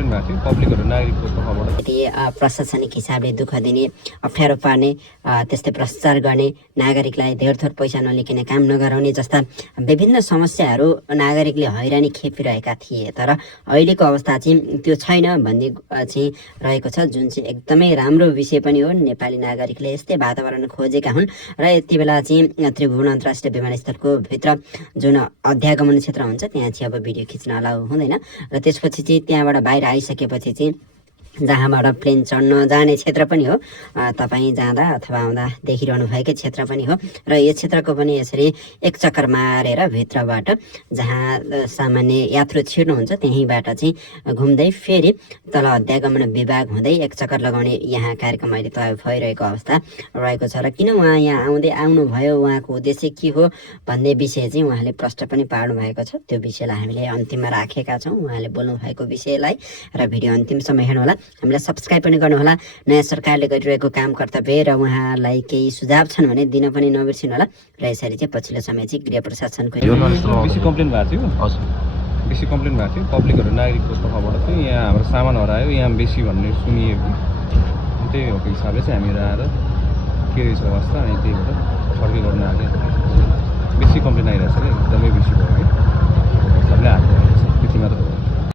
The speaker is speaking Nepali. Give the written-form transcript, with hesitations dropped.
कम्प्लेन भएको थियो पब्लिकहरू नागरिकको तर्फबाट प्रशासनिक हिसाबले दुःख दिने, अप्ठ्यारो पार्ने, त्यस्तै भ्रष्टाचार गर्ने, नागरिकलाई धेरथोर पैसा नलिकने, काम नगराउने जस्ता विभिन्न समस्याहरू नागरिकले हैरानी खेपिरहेका थिए। तर अहिलेको अवस्था चाहिँ त्यो छैन भन्ने चाहिँ रहेको छ, जुन चाहिँ एकदमै राम्रो विषय पनि हो। नेपाली नागरिकले यस्तै वातावरण खोजेका हुन् र यति बेला चाहिँ त्रिभुवन अन्तर्राष्ट्रिय विमानस्थलको भित्र जुन अध्यागमन क्षेत्र हुन्छ त्यहाँ चाहिँ अब भिडियो खिच्न अलाउ हुँदैन र त्यसपछि चाहिँ त्यहाँबाट बाहिर आइसकेपछि चाहिँ जहाँबाट प्लेन चढ्न जाने क्षेत्र पनि हो, तपाईँ जाँदा अथवा आउँदा देखिरहनु भएकै क्षेत्र पनि हो र यो क्षेत्रको पनि यसरी एक चक्कर मारेर भित्रबाट जहाँ सामान्य यात्रु छिर्नुहुन्छ त्यहीँबाट चाहिँ घुम्दै फेरि तल अध्यागमन विभाग हुँदै एक चक्कर लगाउने यहाँ कार्यक्रम अहिले तय भइरहेको अवस्था रहेको छ। र किन उहाँ यहाँ आउनुभयो, उहाँको उद्देश्य के हो भन्ने विषय चाहिँ उहाँले प्रश्न पनि पार्नु भएको छ। त्यो विषयलाई हामीले अन्तिममा राखेका छौँ, उहाँले बोल्नु भएको विषयलाई। र भिडियो अन्तिमसम्म हेर्नुहोला, हामीलाई सब्सक्राइब पनि गर्नुहोला। नयाँ सरकारले गरिरहेको काम कर्तव्य र उहाँलाई केही सुझाव छन् भने दिन पनि नबिर्सिनु होला। र यसरी चाहिँ पछिल्लो समय चाहिँ गृह प्रशासनको बेसी कम्प्लेन भएको थियो। हजुर, बेसी कम्प्लेन भएको थियो पब्लिकहरू नागरिकको तर्फबाट चाहिँ यहाँ हाम्रो सामान हरायो, यहाँ बेसी भन्ने सुनियो कि त्यही हो हिसाबले चाहिँ हामीहरू आएर के रहेछ अवस्था अनि त्यही भएर छड्के गर्न आएको। बेसी कम्प्लेन आइरहेको छ कि एकदमै बेसी भयो कि हिसाबले आएको त्यति मात्र।